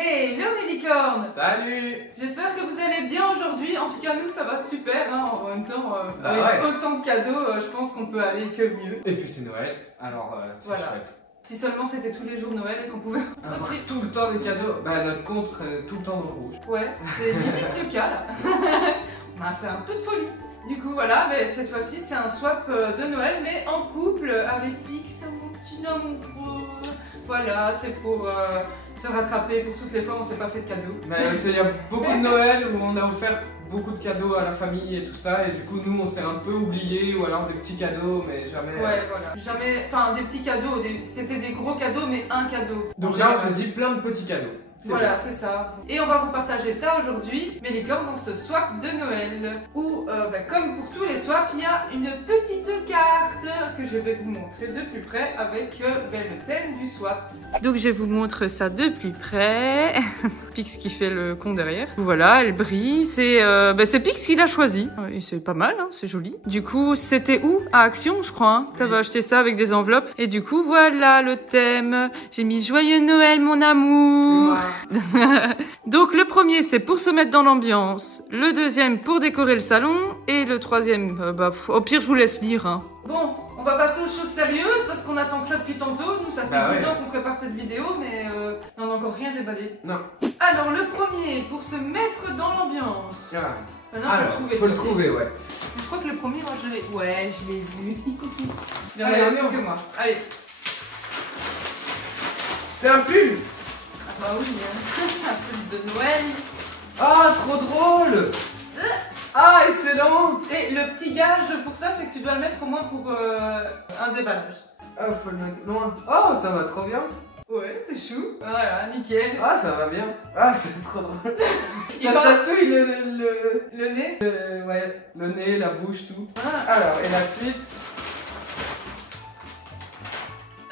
Hello mes licornes! Salut! J'espère que vous allez bien aujourd'hui. En tout cas, nous ça va super. Hein. En même temps, avec autant de cadeaux, je pense qu'on peut aller que mieux. Et puis c'est Noël, alors c'est chouette. Si seulement c'était tous les jours Noël et qu'on pouvait s'offrir tout le temps des cadeaux, bah notre compte serait tout le temps dans le rouge. Ouais, c'est limite le cas là. On a fait un peu de folie. Du coup voilà, mais cette fois-ci c'est un swap de Noël, mais en couple avec Pix, mon petit amour. Voilà, c'est pour se rattraper pour toutes les fois où on s'est pas fait de cadeaux. Mais il y a beaucoup de Noël où on a offert beaucoup de cadeaux à la famille et tout ça, et du coup nous on s'est un peu oubliés, ou alors des petits cadeaux, mais jamais... Ouais, voilà. Jamais... Enfin, des petits cadeaux, c'était des gros cadeaux, mais un cadeau. Donc là on s'est dit plein de petits cadeaux. Voilà, c'est ça. Et on va vous partager ça aujourd'hui, mes licornes, dans ce swap de Noël. Où, comme pour tous les swaps, il y a une petite carte que je vais vous montrer de plus près avec le thème du swap. Donc je vous montre ça de plus près. Pix qui fait le con derrière. Voilà, elle brille. C'est Pix qui l'a choisi. Et c'est pas mal, hein, c'est joli. Du coup, c'était où? À Action, je crois. Hein. Oui. T'avais acheté ça avec des enveloppes. Et du coup, voilà le thème. J'ai mis Joyeux Noël, mon amour. Donc le premier c'est pour se mettre dans l'ambiance, le deuxième pour décorer le salon et le troisième, au pire je vous laisse lire. Hein. Bon, on va passer aux choses sérieuses parce qu'on attend que ça depuis tantôt. Nous ça fait 10 ans qu'on prépare cette vidéo mais on n'a encore rien déballé. Non. Alors le premier pour se mettre dans l'ambiance. Maintenant faut le trouver, ouais. Je crois que le premier moi je l'ai... Ouais, je l'ai vu. Allez, on que moi. Allez. C'est un pull. Bah oui, hein. Un pull de Noël. Ah, trop drôle. Ah, excellent. Et le petit gage pour ça, c'est que tu dois le mettre au moins pour un déballage. Ah, faut le mettre loin. Oh, ça va trop bien. Ouais, c'est chou. Voilà, nickel. Ah, ça va bien. Ah, c'est trop drôle. Ça chatouille le nez. Ouais, le nez, la bouche, tout. Ah. Alors, et la suite.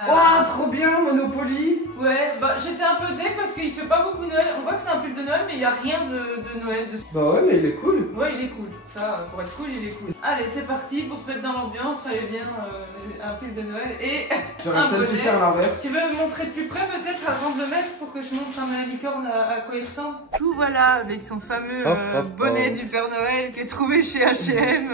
Waouh, trop bien, Monopoly. Ouais, j'étais un peu deg parce qu'il fait pas beaucoup Noël. On voit que c'est un pull de Noël, mais il y a rien de Noël dessus. Bah ouais, mais il est cool. Ouais, il est cool. Ça, pour être cool, il est cool. Allez, c'est parti pour se mettre dans l'ambiance. Fallait bien un pull de Noël et un bonnet. Pu faire l'inverse. Tu veux me montrer de plus près peut-être avant de le mettre pour que je montre à ma licorne à quoi il ressemble? Tout voilà avec son fameux bonnet du Père Noël que trouvé chez H&M.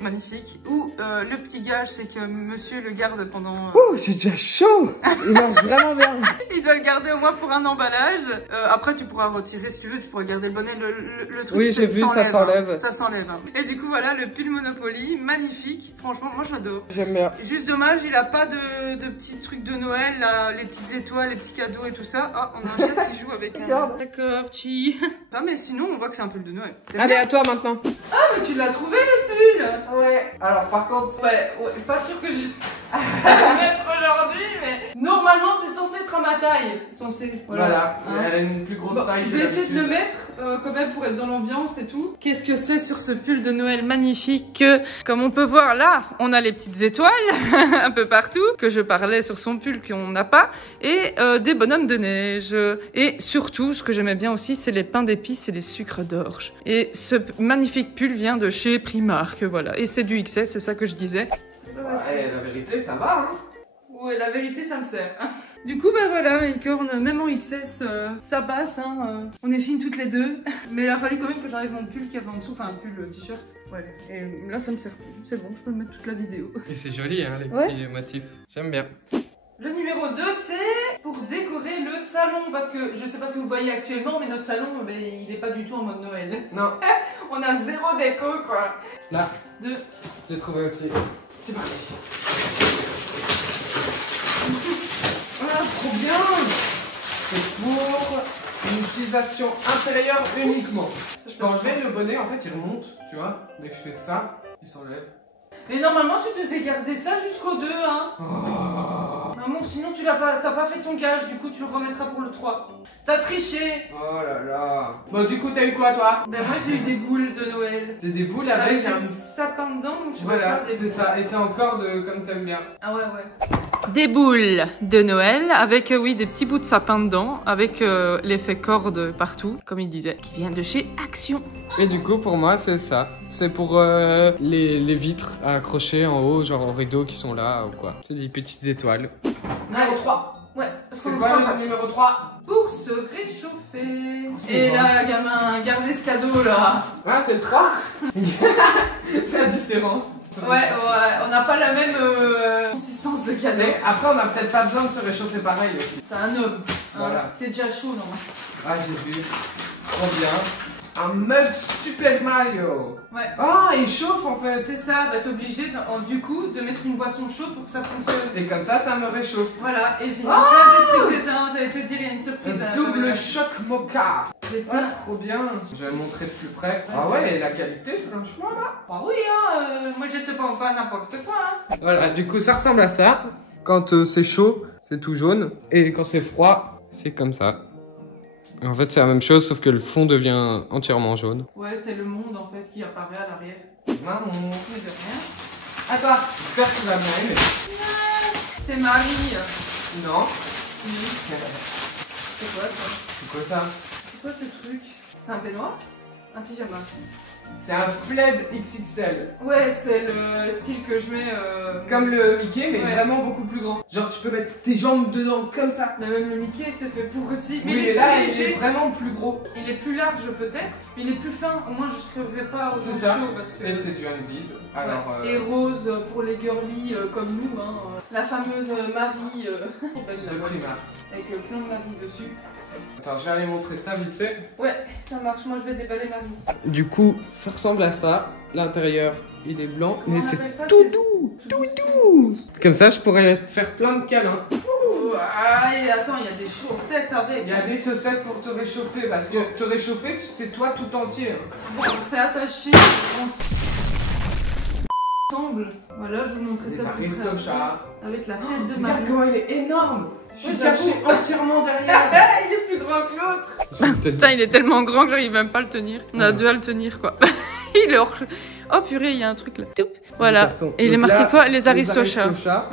Magnifique. Ou le petit gage, c'est que monsieur le garde pendant... Ouh, j'ai déjà chaud. Il marche vraiment bien. Il doit le garder au moins pour un emballage. Après, tu pourras retirer si tu veux, tu pourras garder le bonnet. Le truc, oui, j'ai vu, ça s'enlève. Hein. Ça s'enlève. Hein. Et du coup, voilà, le pull Monopoly, magnifique. Franchement, moi j'adore. J'aime bien. Juste dommage, il a pas de petits trucs de Noël, là, les petites étoiles, les petits cadeaux et tout ça. Ah, on a un chef qui joue avec un... D'accord, chi. Ça, mais sinon, on voit que c'est un pull de Noël. Allez, à toi maintenant. Ah, mais tu l'as trouvé le pull. Ouais. Alors, par contre... Ouais, pas sûr que je vais le mettre aujourd'hui, mais... Normalement, c'est censé être à ma taille. Voilà. Hein. Elle a une plus grosse taille. Je vais essayer de le mettre quand même pour être dans l'ambiance et tout. Qu'est-ce que c'est sur ce pull de Noël magnifique? Comme on peut voir là, on a les petites étoiles un peu partout, que je parlais sur son pull qu'on n'a pas, et des bonhommes de neige. Et surtout, ce que j'aimais bien aussi, c'est les pains d'épices et les sucres d'orge. Et ce magnifique pull vient de chez Primark, voilà. Et c'est du XS, c'est ça que je disais. Ouais, la vérité, ça va, hein. Ouais, la vérité, ça me sert. Du coup, voilà, mes licornes, même en XS, ça passe, hein. On est fines toutes les deux. Mais il a fallu quand même que j'enlève mon pull qui avait en dessous, enfin un pull t-shirt. Ouais, et là, ça me sert plus. C'est bon, je peux mettre toute la vidéo. Et c'est joli, hein, les petits motifs. J'aime bien. Le numéro 2, c'est pour décorer le salon. Parce que je sais pas si vous voyez actuellement, mais notre salon, il est pas du tout en mode Noël. Non. On a zéro déco, quoi. Là. J'ai trouvé aussi. C'est parti. Ah, trop bien. C'est pour une utilisation intérieure uniquement. Je peux enlever le bonnet, en fait, il remonte, tu vois. Dès que je fais ça, il s'enlève. Mais normalement, tu devais garder ça jusqu'au 2, hein. Maman, sinon tu t'as pas fait ton gage, du coup tu le remettras pour le 3. T'as triché. Oh là là. Bon, du coup, t'as eu quoi, toi? Ben moi, j'ai eu des boules de Noël. C'est des boules avec un sapin dedans, ou je sais pas. Voilà, c'est ça. Et c'est encore comme t'aimes bien. Ah ouais, ouais. Des boules de Noël avec, oui, des petits bouts de sapin dedans, avec l'effet corde partout, comme il disait, qui vient de chez Action. Et du coup, pour moi, c'est ça. C'est pour les vitres à accrocher en haut, genre aux rideaux qui sont là ou quoi. C'est des petites étoiles. Numéro 3. Ouais. C'est quoi le numéro 3? Pour se réchauffer. Et là, gamin, gardez ce cadeau là. Ah, c'est le 3. La différence. Ouais, on n'a pas la même consistance de cadeau. Mais après, on a peut-être pas besoin de se réchauffer pareil aussi. C'est un homme. Voilà. T'es déjà chaud, non? Ah, j'ai vu. Trop bien. Un mug Super Mario. Ouais. Ah, il chauffe en fait. C'est ça, bah t'es obligé du coup de mettre une boisson chaude pour que ça fonctionne. Et comme ça me réchauffe. Voilà, et j'ai plein de trucs dedans, j'allais te dire, il y a une surprise. Un double choc mocha. Ouais, trop bien. Je vais le montrer de plus près. Ah ouais, et la qualité, franchement là. Bah oui, moi je te prends pas n'importe quoi. Hein. Voilà, du coup, ça ressemble à ça. Quand c'est chaud, c'est tout jaune. Et quand c'est froid, c'est comme ça. En fait, c'est la même chose, sauf que le fond devient entièrement jaune. Ouais, c'est le monde en fait qui apparaît à l'arrière. Maman. Mais de rien. À toi. J'espère que tu vas bien aimer. C'est Marie. Non. Oui. C'est quoi ça? C'est quoi ça? C'est quoi ce truc? C'est un peignoir? Un pyjama? C'est un plaid XXL. Ouais, c'est le style que je mets. Comme le Mickey, mais vraiment beaucoup plus grand. Genre, tu peux mettre tes jambes dedans comme ça. Mais même le Mickey, c'est fait pour aussi. Oui, mais là, il est vraiment plus gros. Il est plus large peut-être, mais il est plus fin. Au moins, je ne serais pas autant chaud parce que. Et c'est du undies. Alors. Et rose pour les girlies comme nous, hein. La fameuse Marie. De primaire. Avec plein de Marie dessus. Attends, je vais aller montrer ça vite fait. Ouais, ça marche. Moi, je vais déballer Marie. Du coup, ça ressemble à ça. L'intérieur, il est blanc, comment mais c'est tout doux, tout doux. Comme ça, je pourrais faire plein de câlins. Ah, et attends, il y a des chaussettes avec. Il y a des chaussettes pour te réchauffer, parce que te réchauffer, c'est toi tout entier. Bon, c'est attaché ensemble. Voilà, je vous montrer ça. Aristochats. Avec la tête de Marie. Regarde comment il est énorme. Je suis caché entièrement derrière. Il est plus grand que l'autre. Putain, il est tellement grand que j'arrive même pas à le tenir. On a deux à le tenir, quoi. Il est hors... Oh purée, il y a un truc là. Voilà. Et il est marqué quoi? Les Aristochats.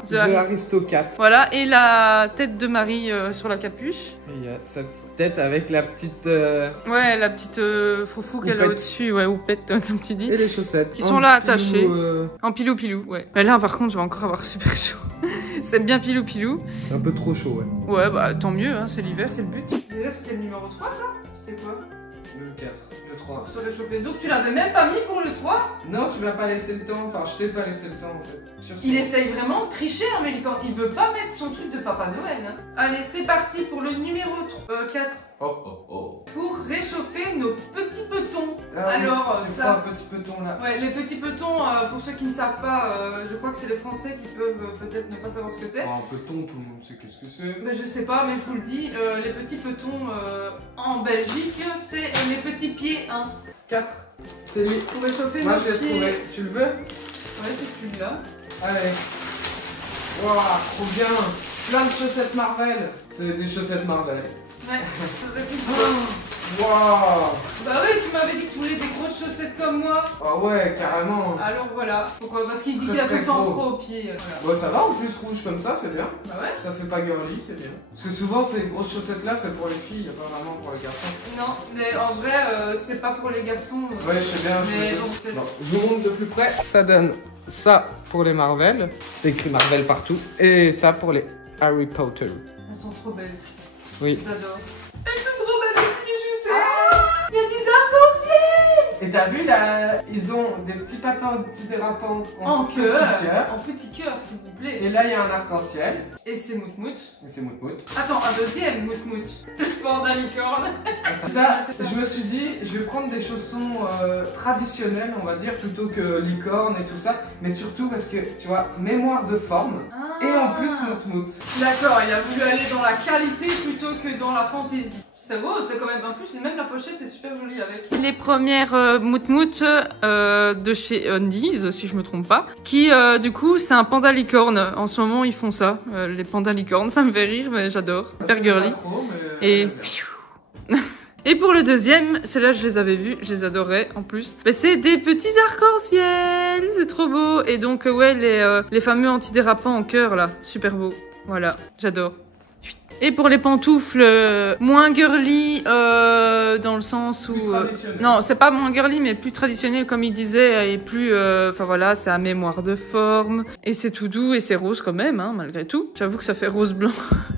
The Aristocat. Voilà, et la tête de Marie sur la capuche. Et il y a cette tête avec la petite... Ouais, la petite foufou qu'elle a au-dessus, ouais, houppette, comme tu dis. Et les chaussettes. Qui sont là attachées. En pilou-pilou, ouais. Mais là, par contre, je vais encore avoir super chaud. C'est bien pilou-pilou. Un peu trop chaud, ouais. Ouais, bah tant mieux, hein, c'est l'hiver, c'est le but. D'ailleurs, c'était le numéro 3, ça? C'était quoi? Le 4, le 3. Se réchauffer. Donc tu l'avais même pas mis pour le 3? Non, tu m'as pas laissé le temps. Enfin, je t'ai pas laissé le temps en fait. Il essaye vraiment de tricher, hein, mais il veut pas mettre son truc de Papa Noël. Hein. Allez, c'est parti pour le numéro 4. Pour réchauffer nos petits petons. Alors, ça. Un petit peton là. Ouais, les petits petons, pour ceux qui ne savent pas, je crois que c'est les Français qui peuvent peut-être ne pas savoir ce que c'est. Un peton, tout le monde sait qu'est-ce que c'est. Mais je sais pas, mais je vous le dis, les petits petons en Belgique, c'est les petits pieds 1. 4. C'est lui. Pour réchauffer moi, nos je l'ai pieds. trouvé. Tu le veux? Ouais, c'est celui-là. Allez. Waouh, trop bien. Plein de chaussettes Marvel. C'est des chaussettes Marvel. Ouais, Waouh. Bah oui, tu m'avais dit que tu voulais des grosses chaussettes comme moi. Ah ouais, carrément. Alors voilà. Pourquoi? Parce qu'il dit qu'il a tout le temps froid aux pieds. Voilà. Bon, ça va en plus rouge comme ça, c'est bien. Bah ouais. Ça fait pas girly, c'est bien. Parce que souvent, ces grosses chaussettes là, c'est pour les filles, pas vraiment pour les garçons. Non, mais en vrai, c'est pas pour les garçons. Ouais, je sais bien. Mais bon, c'est... Bon, je vous montre de plus près. Ça donne ça pour les Marvel. C'est écrit Marvel partout. Et ça pour les Harry Potter. Elles sont trop belles. Oui. J'adore. Elles sont trop belles parce que je sais. Il y a des arcs-en-ciel. Et t'as vu là, ils ont des petits patins antidérapants en cœur. En petit cœur, s'il vous plaît. Et là, il y a un arc-en-ciel. Et c'est Moutmout. Et c'est Moutmout. Attends, un deuxième Moutmout. Le panda licorne. Ça, je me suis dit, je vais prendre des chaussons traditionnels, on va dire, plutôt que licorne et tout ça. Mais surtout parce que, tu vois, mémoire de forme. Et en plus, Moutmout. D'accord, il a voulu aller dans la qualité plutôt que dans la fantaisie. C'est beau, c'est quand même. En plus, même la pochette est super jolie avec. Les premières Moutmout de chez Undies, si je me trompe pas, qui du coup, c'est un panda licorne. En ce moment, ils font ça, les pandas licornes. Ça me fait rire, mais j'adore. Super girly. Et. Et pour le deuxième, ceux-là je les avais vus, je les adorais en plus. Mais c'est des petits arcs-en-ciel, c'est trop beau. Et donc ouais, les fameux antidérapants en cœur là, super beau. Voilà, j'adore. Et pour les pantoufles, moins girly, dans le sens où... non, c'est pas moins girly, mais plus traditionnel, comme il disait, et plus... Enfin voilà, c'est à mémoire de forme, et c'est tout doux, et c'est rose quand même, hein, malgré tout. J'avoue que ça fait rose-blanc,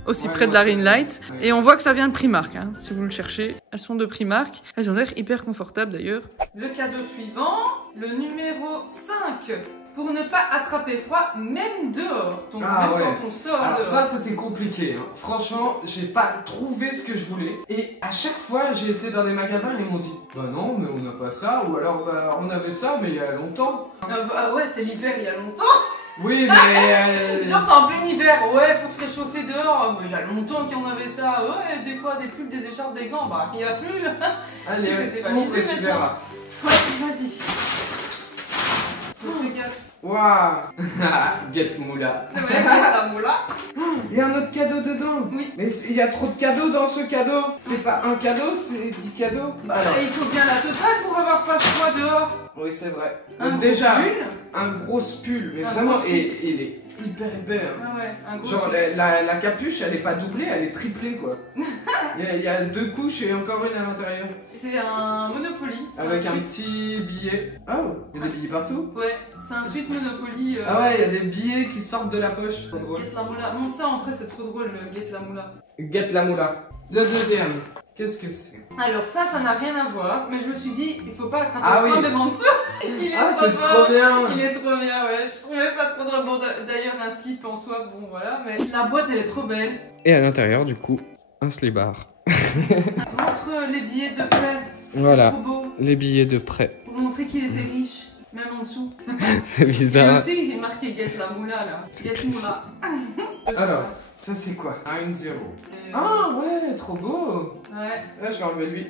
aussi près de la Ring Light. Ouais. Et on voit que ça vient de Primark, hein, si vous le cherchez. Elles sont de Primark. Elles ont l'air hyper confortables, d'ailleurs. Le cadeau suivant, le numéro 5. Pour ne pas attraper froid, même dehors. Donc même quand on sort alors dehors. Ça, c'était compliqué. Hein. Franchement, j'ai pas trouvé ce que je voulais. Et à chaque fois, j'ai été dans des magasins et ils m'ont dit bah non, mais on n'a pas ça. Ou alors, bah, on avait ça, mais il y a longtemps. Ah ouais, c'est l'hiver, il y a longtemps. Oui, mais... Genre, t'es en plein hiver, ouais, pour se réchauffer dehors. Mais il y a longtemps qu'il y en avait ça. Ouais, des quoi, des pulls, des écharpes, des gants. Bah, il n'y a plus. Allez, ouvre et tu verras. Ouais, vas-y. Fais gaffe. Waouh. Get moula. Ouais, get la moula. Il y a un autre cadeau dedans. Oui. Mais il y a trop de cadeaux dans ce cadeau. C'est pas un cadeau, c'est 10 cadeaux. Bah, il faut bien la totale pour avoir pas froid dehors. Oui, c'est vrai. Un déjà, pull. un gros pull, mais Un vraiment, gros et il est hyper épais. Hein. Ah ouais, un gros genre, la capuche, elle est pas doublée, elle est triplée, quoi. Il y a 2 couches et encore une à l'intérieur. C'est un Monopoly. Avec un petit billet. Oh, il y a des billets partout. Ouais, c'est un suite Monopoly. Ah ouais, il y a des billets qui sortent de la poche. Trop drôle. Get la moula. Montre ça, en vrai, c'est trop drôle, le Get la moula. Get la moula. Le deuxième, qu'est-ce que c'est? Alors ça n'a rien à voir, mais je me suis dit, il faut pas attraper ah le oui. même en dessous. Il est c'est trop bien. Il est trop bien, ouais. Je trouvais ça trop drôle. Bon, d'ailleurs, un slip en soi, bon voilà, mais la boîte, elle est trop belle. Et à l'intérieur, du coup, un slibard. Montre les billets de prêt. Voilà, trop beau. Les billets de prêt. Pour montrer qu'il était riche, même en dessous. C'est bizarre. Et aussi, il est marqué Get la moula, là. Get moula. Alors, ça c'est quoi? 1-0. Ah ouais, trop beau. Ouais. Là, je vais enlever lui.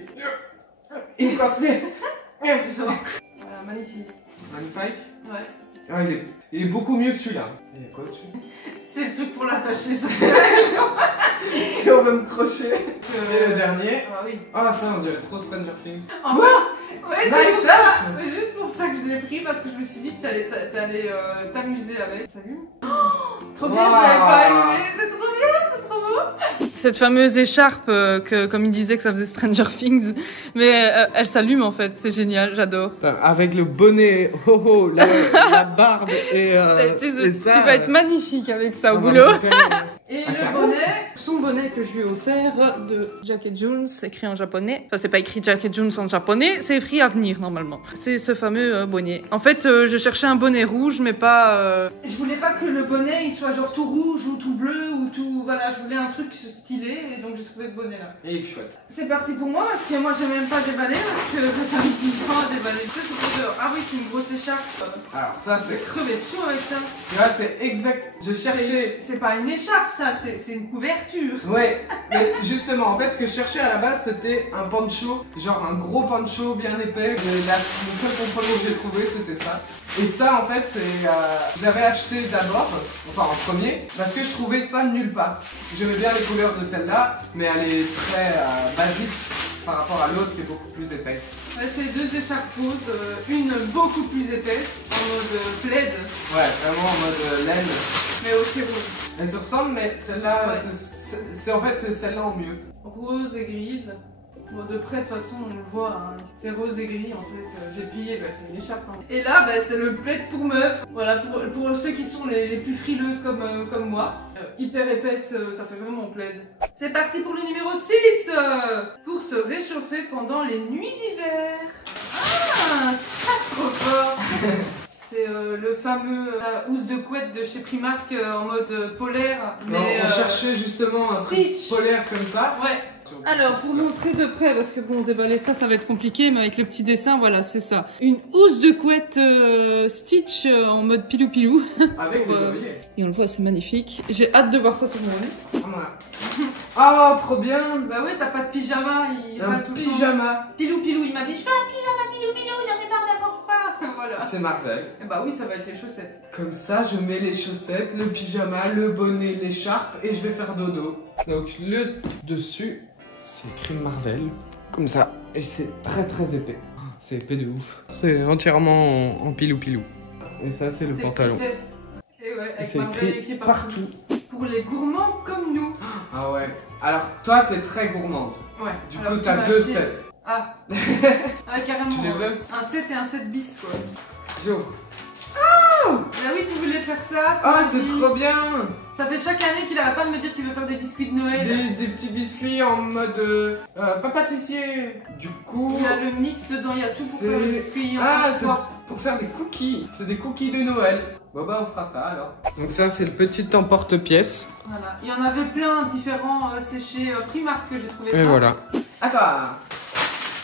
Il est coincé. Genre. Voilà, magnifique. Magnifique. Ouais. Ah, il est beaucoup mieux que celui-là. Il y a quoi dessus? C'est le truc pour l'attacher, ça. Si on veut me crocher. Et le dernier. Ah oui. Ah, ça, on dirait trop Stranger Things. En fait, ouais, c'est pour ça. C'est juste pour ça que je l'ai pris, parce que je me suis dit que t'allais t'amuser avec. Salut. Oh, trop bien, je l'avais pas allumé. C'est trop bien, c'est trop beau. Cette fameuse écharpe que, comme il disait que ça faisait Stranger Things, mais elle s'allume en fait, c'est génial, j'adore. Avec le bonnet, la barbe et ça. Tu vas être magnifique avec ça au boulot. Et le bonnet, son bonnet que je lui ai offert de Jacket Jones, écrit en japonais. Enfin, c'est pas écrit Jacket Jones en japonais, c'est écrit à venir normalement. C'est ce fameux bonnet. En fait, je cherchais un bonnet rouge, mais pas... Je voulais pas que le bonnet il soit genre tout rouge ou tout bleu ou tout... Voilà, je voulais un truc stylé et donc j'ai trouvé ce bonnet là. Et il est chouette. C'est parti pour moi parce que moi j'ai même pas déballé parce que t'as mis 10 ans à déballer. Tu sais, c'est pour dehors. Ah oui, c'est une grosse écharpe. Alors, ça c'est... crevé de chaud avec ça. Là, c'est exact. Je cherchais... C'est pas une écharpe ça, c'est une couverture. Ouais, mais justement, en fait, ce que je cherchais à la base, c'était un poncho, genre un gros poncho bien épais. Le seul compromis que j'ai trouvé, c'était ça. Et ça, en fait, c'est, je l'avais acheté d'abord, enfin en premier, parce que je trouvais ça nulle part. J'aimais bien les couleurs de celle-là, mais elle est très basique par rapport à l'autre qui est beaucoup plus épaisse. Ouais, c'est 2 écharpes roses, une beaucoup plus épaisse, en mode plaid. Ouais, vraiment en mode laine. Mais aussi rose. Elles se ressemblent, mais celle-là, ouais. c'est en fait c'est celle-là en mieux. Rose et grise. Bon, de près, de toute façon, on le voit, hein. C'est rose et gris en fait. J'ai plié, bah, c'est une écharpe. Hein. Et là, bah, c'est le plaid pour meuf. Voilà, pour ceux qui sont les plus frileuses comme moi. Hyper épaisse, ça fait vraiment plaid. C'est parti pour le numéro 6 pour se réchauffer pendant les nuits d'hiver. Ah, c'est pas trop fort. C'est le fameux housse de couette de chez Primark en mode polaire. Mais on cherchait justement un truc polaire comme ça. Ouais. Alors, pour montrer de près, parce que bon, déballer ça, ça va être compliqué, mais avec le petit dessin, voilà, c'est ça. Une housse de couette Stitch en mode pilou-pilou. Avec les oreillers. Et on le voit, c'est magnifique. J'ai hâte de voir ça sur mon lit. Voilà. Ah, trop bien. Bah ouais, t'as pas de pyjama, il râle tout le temps. Pyjama. Pilou-pilou, il m'a dit, je fais un pyjama pilou-pilou, j'en ai marre d'avoir froid. Voilà. C'est Marvel. Et bah oui, ça va être les chaussettes. Comme ça, je mets les chaussettes, le pyjama, le bonnet, l'écharpe et je vais faire dodo. Donc le dessus, c'est écrit Marvel. Comme ça. Et c'est très très épais. C'est épais de ouf. C'est entièrement en pilou-pilou. Et ça, c'est le pantalon. Et ouais, avec c'est Marvel écrit partout. Pour les gourmands comme nous. Ah ouais. Alors toi t'es très gourmande. Ouais. Du alors, coup tu t'as m'as 2 acheté- sets. Ah. Ah carrément. Tu les veux? Un 7 et un 7 bis quoi. J'ouvre. Bah oui, tu voulais faire ça. tu Ah m'as c'est dit. trop bien. Ça fait chaque année qu'il arrête pas de me dire qu'il veut faire des biscuits de Noël. Des petits biscuits en mode pas pâtissier. Du coup. Il y a le mix dedans, il y a tout pour C'est- faire des biscuits. Ah, en c'est poids. pour faire des cookies. C'est des cookies de Noël. Bon bah on fera ça alors. Donc ça c'est le petit emporte-pièce. Voilà. Il y en avait plein différents. C'est chez Primark que j'ai trouvé Et ça. voilà. Attends.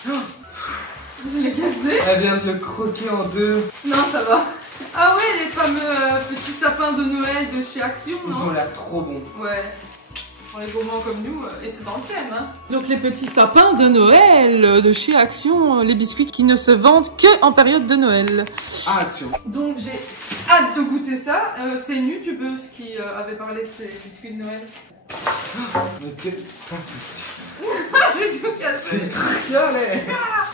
Je l'ai cassé. Elle vient de le croquer en deux. Non, ça va. Ah ouais, les fameux petits sapins de Noël de chez Action, Ils non? ont l'air trop bons. Ouais. Pour les gourmands comme nous, et c'est dans le thème, hein. Donc les petits sapins de Noël de chez Action, les biscuits qui ne se vendent que en période de Noël. Ah, Action. Donc j'ai hâte de goûter ça. C'est une youtubeuse qui avait parlé de ces biscuits de Noël. Mais c'est pas possible. J'ai tout cassé. C'est galère.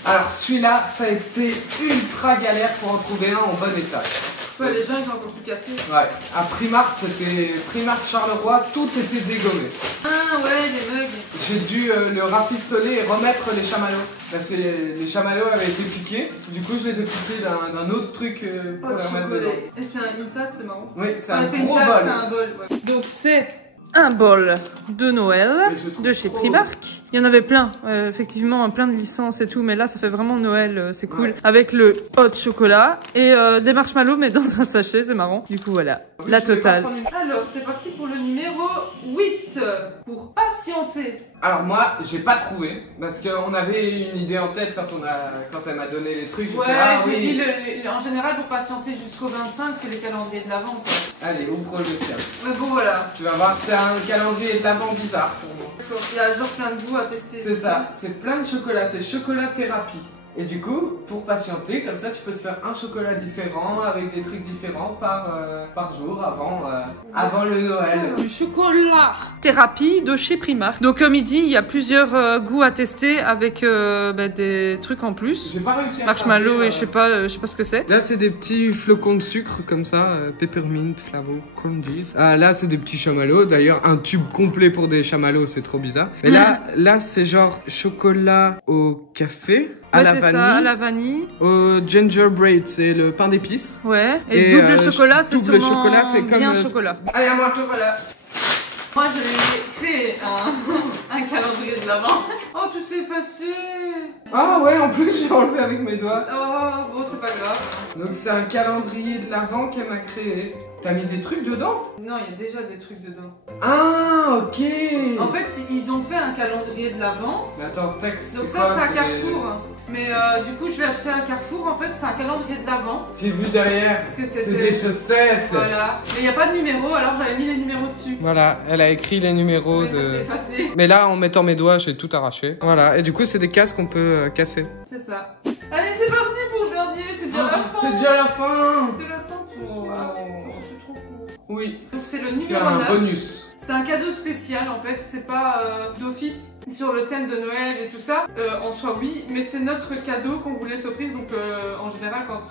Alors celui-là, ça a été ultra galère pour en trouver un en bon état. Ouais, les gens ils ont encore tout cassé. Ouais, à Primark, c'était Primark Charleroi, tout était dégommé. Ah ouais, les mugs. J'ai dû le rafistoler et remettre les chamallows. Parce que les chamallows avaient été piqués. Du coup, je les ai piqués d'un autre truc pour Oh, les remettre chocolat. dedans. Et c'est une tasse, c'est marrant. Oui, c'est Ouais, un c'est une gros tasse, bol. c'est un bol. Ouais. Donc c'est un bol de Noël Mais je le trouve de chez trop Primark. Il y en avait plein, effectivement, plein de licences et tout, mais là ça fait vraiment Noël, c'est cool. Ouais. Avec le hot chocolat et des marshmallows mais dans un sachet, c'est marrant. Du coup voilà, Oui, la je vais totale. pas prendre une- Alors c'est parti pour le numéro 8, pour patienter. Alors moi, j'ai pas trouvé. Parce qu'on avait une idée en tête quand elle m'a donné les trucs. Ouais, dit, ah, j'ai oui. dit en général pour patienter jusqu'au 25, c'est les calendriers de l'avant. Allez, ouvre le tien. Mais bon voilà. Tu vas voir, c'est un calendrier de l'avant bizarre pour moi. D'accord, il y a genre plein de goûts à tester. C'est ça, c'est plein de chocolat, c'est chocolat thérapie. Et du coup, pour patienter, comme ça, tu peux te faire un chocolat différent avec des trucs différents par jour avant le Noël. Du chocolat thérapie de chez Primark. Donc comme il dit, il y a plusieurs goûts à tester avec des trucs en plus. J'ai pas réussi à Marshmallow faire, et je sais pas ce que c'est. Là, c'est des petits flocons de sucre comme ça, peppermint, flavo, crunchies. Là, c'est des petits chamallows. D'ailleurs, un tube complet pour des chamallows, c'est trop bizarre. Et là, c'est genre chocolat au café. À Ouais, la c'est vanille, ça, à la vanille. au gingerbread, c'est le pain d'épices. Ouais. Et double chocolat, c'est double sûrement chocolat, c'est comme bien chocolat. Allez, à moi. Voilà. Moi, je vais créer un calendrier de l'avant. Oh, tout s'est effacé. Ah ouais, en plus, j'ai enlevé avec mes doigts. Oh, bon, c'est pas grave. Donc, c'est un calendrier de l'avant qu'elle m'a créé. T'as mis des trucs dedans? Non, il y a déjà des trucs dedans. Ah, ok. En fait, ils ont fait un calendrier de l'avant. Mais attends, texte. Donc c'est ça, quoi, c'est à des- Carrefour. Mais du coup, je l'ai acheté à Carrefour. En fait, c'est un calendrier de l'avant. J'ai vu derrière. Parce que C'est c'était... des chaussettes. Voilà. Mais il n'y a pas de numéro, alors j'avais mis les numéros dessus. Voilà, elle a écrit les numéros Mais ça s'est effacé. Mais là, en mettant mes doigts, j'ai tout arraché. Voilà, et du coup, c'est des casques qu'on peut casser. C'est ça. Allez, c'est parti pour le dernier. C'est déjà la fin. C'est déjà la fin. C'est la fin, tu Oh. vois. C'est trop cool. Oui, Donc c'est le c'est numéro un 9. bonus. C'est un cadeau spécial en fait, c'est pas d'office sur le thème de Noël et tout ça, en soi oui, mais c'est notre cadeau qu'on voulait s'offrir, donc en général quand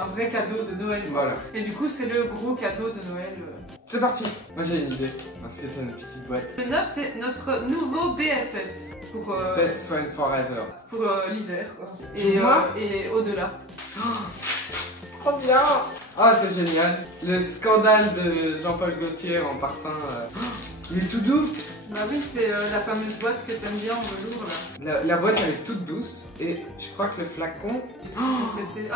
un vrai cadeau de Noël. Voilà. Et du coup c'est le gros cadeau de Noël. C'est parti. Moi, j'ai une idée. Parce que c'est une petite boîte. Le 9 c'est notre nouveau BFF pour, Best friend forever. pour l'hiver quoi. Tu vois Et au-delà. Trop bien. Ah, c'est génial. Le scandale de Jean-Paul Gaultier en parfum. Il est tout doux. Bah oui, c'est la fameuse boîte que t'aimes bien en velours là. La boîte, elle est toute douce. Et je crois que le flacon. Ah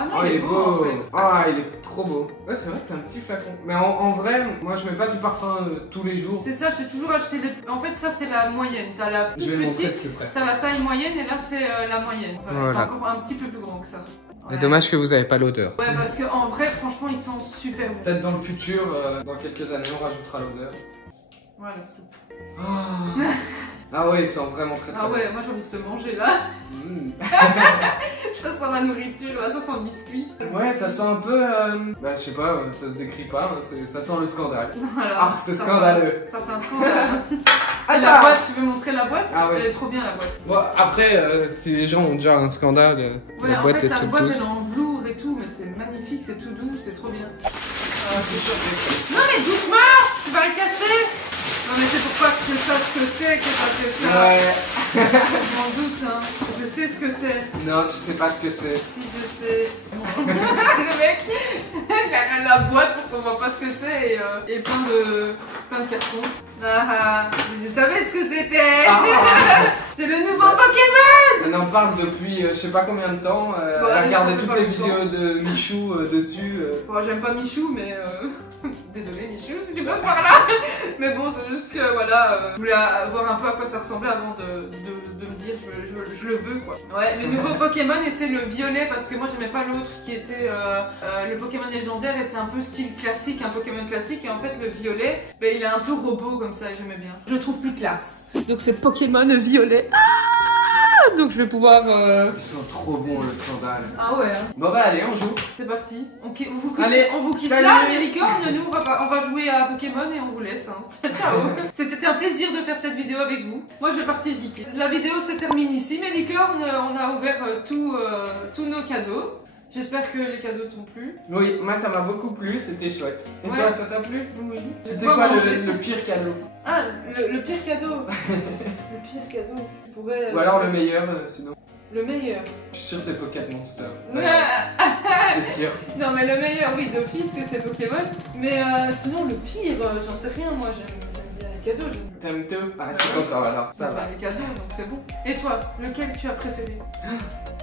non, Oh, il est beau en fait. Ah, il est trop beau. Ouais, c'est vrai que c'est un petit flacon. Mais en vrai, moi, je mets pas du parfum tous les jours. C'est ça, j'ai toujours acheté les... En fait, ça c'est la moyenne. T'as la toute Je vais le montrer de petite, plus près. t'as la taille moyenne et là c'est la moyenne. Voilà. T'as encore un petit peu plus grand que ça. Ouais. Dommage que vous avez pas l'odeur. Ouais, parce qu'en vrai, franchement, ils sont super bons. Peut-être dans le futur, dans quelques années, on rajoutera l'odeur. Voilà, c'est tout. Ah ouais, ils sont vraiment très très Ah ouais, moi j'ai envie de te manger là. bons. Ça sent la nourriture, là, ça sent le biscuit. Ouais, ça sent un peu. Bah, je sais pas, ça se décrit pas, hein, ça sent le scandale. Voilà. Ah, c'est Ça scandaleux. Ça fait un scandale. Attends. La boîte, tu veux montrer la boîte? Ah ouais. Elle est trop bien la boîte. Bon, après, si les gens ont déjà un scandale, Ouais, la en boîte fait, est la toute boîte douce. elle est en velours et tout, mais c'est magnifique, c'est tout doux, c'est trop bien. Ah, c'est sûr. Non mais doucement! Tu vas le casser! Non mais c'est pour pas que je sache ce que c'est que ça fait ça. Ouais. Je m'en doute, hein. Je sais ce que c'est. Non, tu sais pas ce que c'est. Si, je sais. Le mec, il a la boîte pour qu'on voit pas ce que c'est et plein de cartons. Ah, je savais ce que c'était. Ah. C'est le nouveau Pokémon. On en parle depuis je sais pas combien de temps. Bon, elle regarde ça fait toutes pas les longtemps. vidéos de Michou dessus. Bon, j'aime pas Michou, mais désolé Michou si tu passes par là. Mais bon, c'est juste que voilà, je voulais voir un peu à quoi ça ressemblait avant de me dire je le veux quoi. Ouais, le nouveau Pokémon et c'est le violet parce que moi j'aimais pas l'autre qui était le Pokémon légendaire était un peu style classique, un Pokémon classique et en fait le violet, ben, il est un peu robot comme ça et j'aimais bien. Je le trouve plus classe. Donc c'est Pokémon violet. Ah, donc je vais pouvoir. Ils sont trop bons le scandale. Ah ouais. Hein. Bon bah allez, on joue. C'est parti. Allez, on vous quitte salut. là, les licornes. Nous, on va jouer à Pokémon et on vous laisse. Hein. Ciao. C'était un plaisir de faire cette vidéo avec vous. Moi, je vais partir geeker. La vidéo se termine ici, mes licornes. On a ouvert tous nos cadeaux. J'espère que les cadeaux t'ont plu. Oui, moi ça m'a beaucoup plu, c'était chouette. Et Ouais. toi, ça t'a plu? Oui. C'était quoi le pire cadeau? Ah, le pire cadeau. Le pire cadeau. Je pourrais. Ou alors le meilleur, sinon. Le meilleur. Je suis sûr c'est Pokémon Monster. Ouais. C'est sûr. Non mais le meilleur, oui, d'office que c'est Pokémon. Mais sinon le pire, j'en sais rien. Moi j'aime bien les cadeaux. T'aimes tout? Ah, je suis content alors. Ça va. Les cadeaux, donc c'est bon. Et toi, lequel tu as préféré?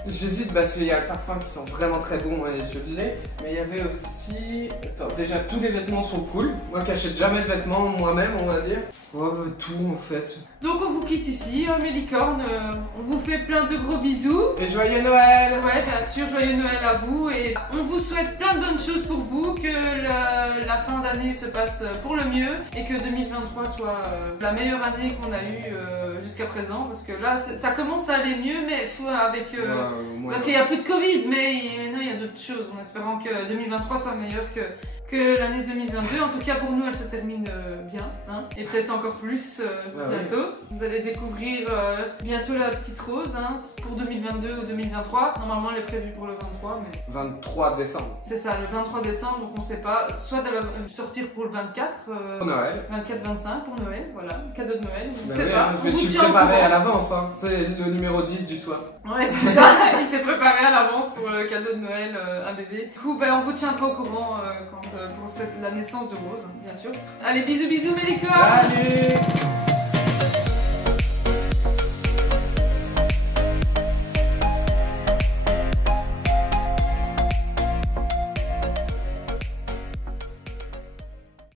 J'hésite parce qu'il y a le parfum qui sent vraiment très bon et je l'ai. Mais il y avait aussi. Attends, déjà tous les vêtements sont cool. Moi qui achète jamais de vêtements moi-même, on va dire. Oh, tout en fait. Donc on vous quitte ici, mes licornes. On vous fait plein de gros bisous. Et joyeux Noël! Ouais, bien sûr, joyeux Noël à vous. Et on vous souhaite plein de bonnes choses pour vous. Que la fin d'année se passe pour le mieux. Et que 2023 soit la meilleure année qu'on a eue jusqu'à présent. Parce que là, ça commence à aller mieux, mais faut avec. Parce qu'il n'y a plus de Covid, mais maintenant il y a d'autres choses. En espérant que 2023 soit meilleur que l'année 2022. En tout cas, pour nous, elle se termine bien. Hein, et peut-être encore plus bientôt. Oui. Vous allez découvrir bientôt la petite rose pour 2022 ou 2023. Normalement, elle est prévue pour le 23. Mais... 23 décembre. C'est ça, le 23 décembre, donc on ne sait pas. Soit elle va sortir pour le 24. Pour Noël. 24-25 pour Noël, voilà. Cadeau de Noël. On Ben sait oui, pas. je me suis préparé à l'avance. C'est le numéro 10 du soir. Ouais, c'est ça. Il s'est préparé à l'avance pour le cadeau de Noël, un bébé. Du coup, ben, on vous tiendra au courant pour la naissance de Rose, bien sûr. Allez, bisous, bisous, mes licornes. Salut.